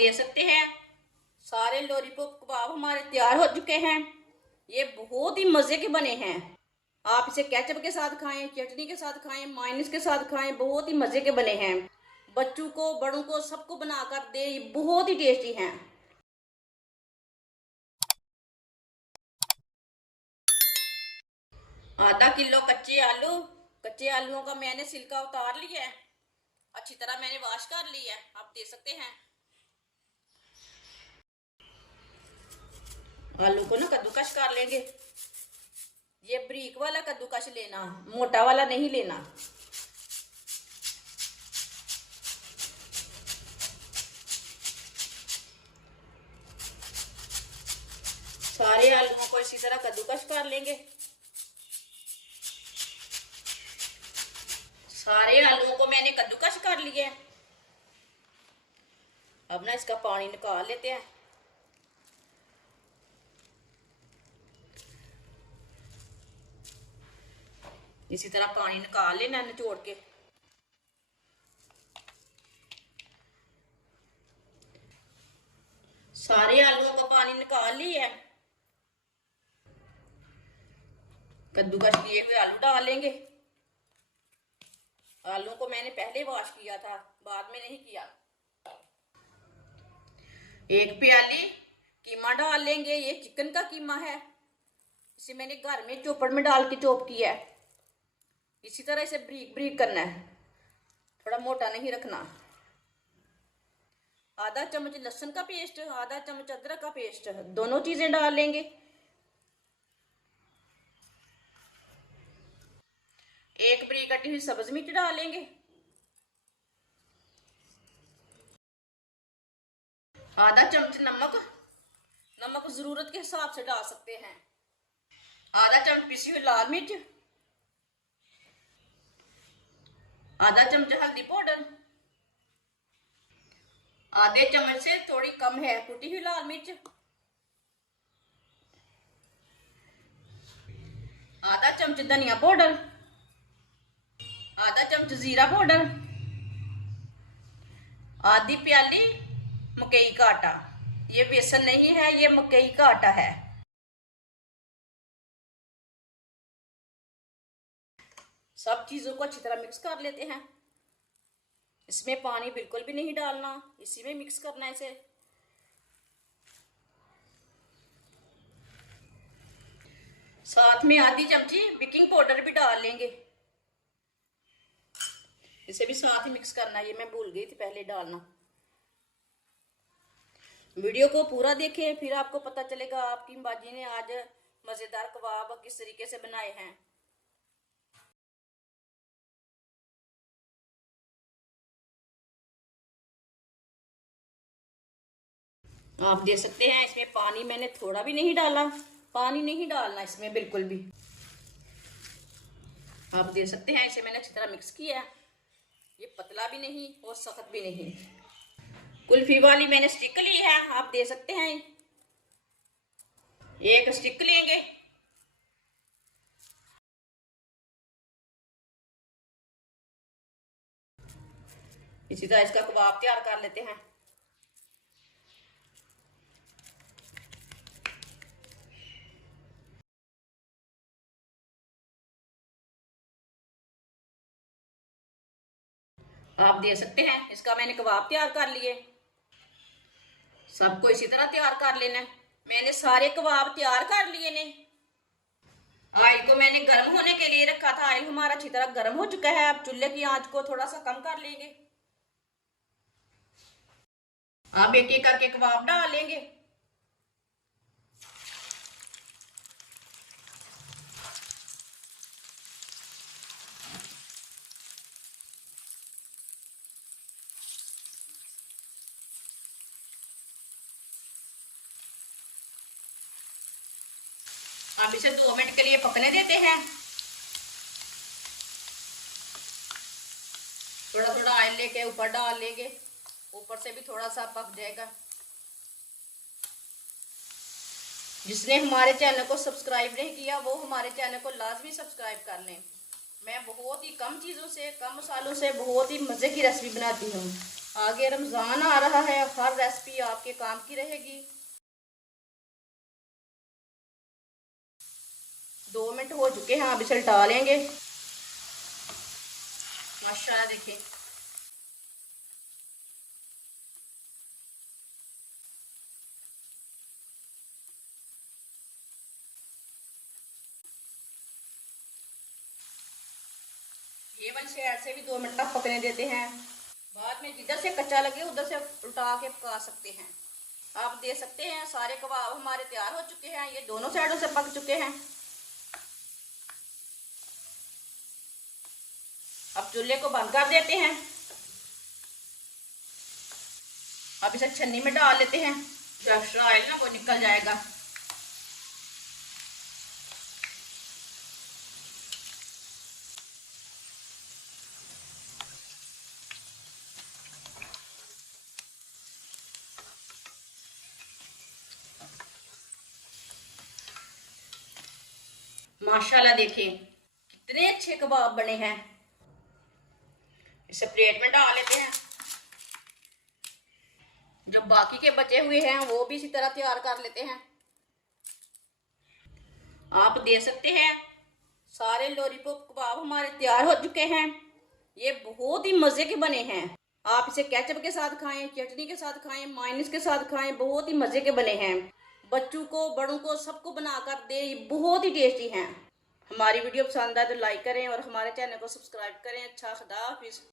देख सकते हैं सारे लॉलीपॉप कबाब हमारे तैयार हो चुके हैं। ये बहुत ही मज़े के बने हैं। आप इसे केचप के साथ खाएं, चटनी के साथ खाएं, मायोनीज के साथ खाएं, बहुत ही मज़े के बने हैं। बच्चों को, बड़ों को, सबको बनाकर दे, ये बहुत ही टेस्टी हैं। आधा किलो कच्चे आलूओं का मैंने छिलका उतार लिया है। अच्छी तरह मैंने वॉश कर लिया है, आप देख सकते हैं। आलू को ना कद्दूकस कर लेंगे। ये बारीक वाला कद्दूकस लेना, मोटा वाला नहीं लेना। सारे आलूओं को इसी तरह कद्दूकस कर लेंगे। सारे आलूओं को मैंने कद्दूकस कर लिया है। अब ना इसका पानी निकाल लेते हैं। इसी तरह पानी निकाल लेना निचोड़ के। सारे आलूओं का पानी निकाल लिया है। कद्दूकस किए हुए आलू डाल लेंगे। आलू को मैंने पहले वॉश किया था, बाद में नहीं किया। एक प्याली कीमा डाल लेंगे। ये चिकन का कीमा है, इसे मैंने घर में चॉपर में डाल के चॉप किया है। इसी तरह इसे ब्रीक ब्रीक करना है, थोड़ा मोटा नहीं रखना। आधा चम्मच लहसुन का पेस्ट, आधा चम्मच अदरक का पेस्ट, दोनों चीजें डाल लेंगे। एक बारीक कटी हुई सब्ज मिर्च डाल लेंगे। आधा चम्मच नमक जरूरत के हिसाब से डाल सकते हैं। आधा चम्मच पिसी हुई लाल मिर्च, आधा चम्मच हल्दी पाउडर, आधे चम्मच से थोड़ी कम है कुटी हुई लाल मिर्च, आधा चम्मच धनिया पाउडर, आधा चम्मच जीरा पाउडर, आधी प्याली मकई का आटा। ये बेसन नहीं है, ये मकई का आटा है। सब चीजों को अच्छी तरह मिक्स कर लेते हैं। इसमें पानी बिल्कुल भी नहीं डालना, इसी में मिक्स करना है इसे। साथ में आधी चमची बेकिंग पाउडर भी डाल लेंगे। इसे भी साथ ही मिक्स करना है, ये मैं भूल गई थी पहले डालना। वीडियो को पूरा देखें, फिर आपको पता चलेगा आपकी बाजी ने आज मजेदार कबाब किस तरीके से बनाए हैं। आप देख सकते हैं इसमें पानी मैंने थोड़ा भी नहीं डाला। पानी नहीं डालना इसमें बिल्कुल भी। आप देख सकते हैं इसे मैंने अच्छी तरह मिक्स किया। ये पतला भी नहीं और सख्त भी नहीं। कुल्फी वाली मैंने स्टिक ली है, आप देख सकते हैं। एक स्टिक लेंगे। इसी तरह इसका कबाब तैयार कर लेते हैं। आप देख सकते हैं इसका मैंने कबाब तैयार कर लिए। सबको इसी तरह तैयार कर लेना है। मैंने सारे कबाब तैयार कर लिए ने। ऑयल को मैंने गर्म होने के लिए रखा था। ऑयल हमारा अच्छी तरह गर्म हो चुका है। अब चूल्हे की आंच को थोड़ा सा कम कर लेंगे। अब एक एक करके कबाब डाल लेंगे। अब इसे 2 मिनट के लिए पकने देते हैं। थोड़ा थोड़ा ऑयल लेके ऊपर डाल लेंगे, ऊपर से भी थोड़ा सा पक जाएगा। जिसने हमारे चैनल को सब्सक्राइब नहीं किया वो हमारे चैनल को लाजमी सब्सक्राइब कर लें। मैं बहुत ही कम चीज़ों से, कम मसालों से बहुत ही मज़े की रेसिपी बनाती हूँ। आगे रमज़ान आ रहा है, हर रेसिपी आपके काम की रहेगी। 2 मिनट हो चुके हैं, अब इसे उल्टा लेंगे। माशाल्लाह देखिए, ये वाली साइड से भी 2 मिनट तक पकने देते हैं। बाद में जिधर से कच्चा लगे उधर से उल्टा के पका सकते हैं। आप देख सकते हैं सारे कबाब हमारे तैयार हो चुके हैं, ये दोनों साइडों से पक चुके हैं। अब चूल्हे को बंद कर देते हैं। अब इसे छन्नी में डाल लेते हैं, जो एक्स्ट्रा ऑयल ना वो निकल जाएगा। माशाल्लाह देखिए कितने अच्छे कबाब बने हैं। इसे प्लेट में डाल लेते हैं। जो बाकी के बचे हुए हैं वो भी इसी तरह तैयार कर लेते हैं। आप देख सकते हैं सारे लॉलीपॉप कबाब हमारे तैयार हो चुके हैं। ये बहुत ही मज़े के बने हैं। आप इसे केचप के साथ खाएं, चटनी के साथ खाएं, मायोनीज के साथ खाएं, बहुत ही मज़े के बने हैं। बच्चों को, बड़ों को, सबको बनाकर दे, ये बहुत ही टेस्टी हैं। हमारी वीडियो पसंद आए तो लाइक करें और हमारे चैनल को सब्सक्राइब करें। अच्छा, खुदा हाफिज़।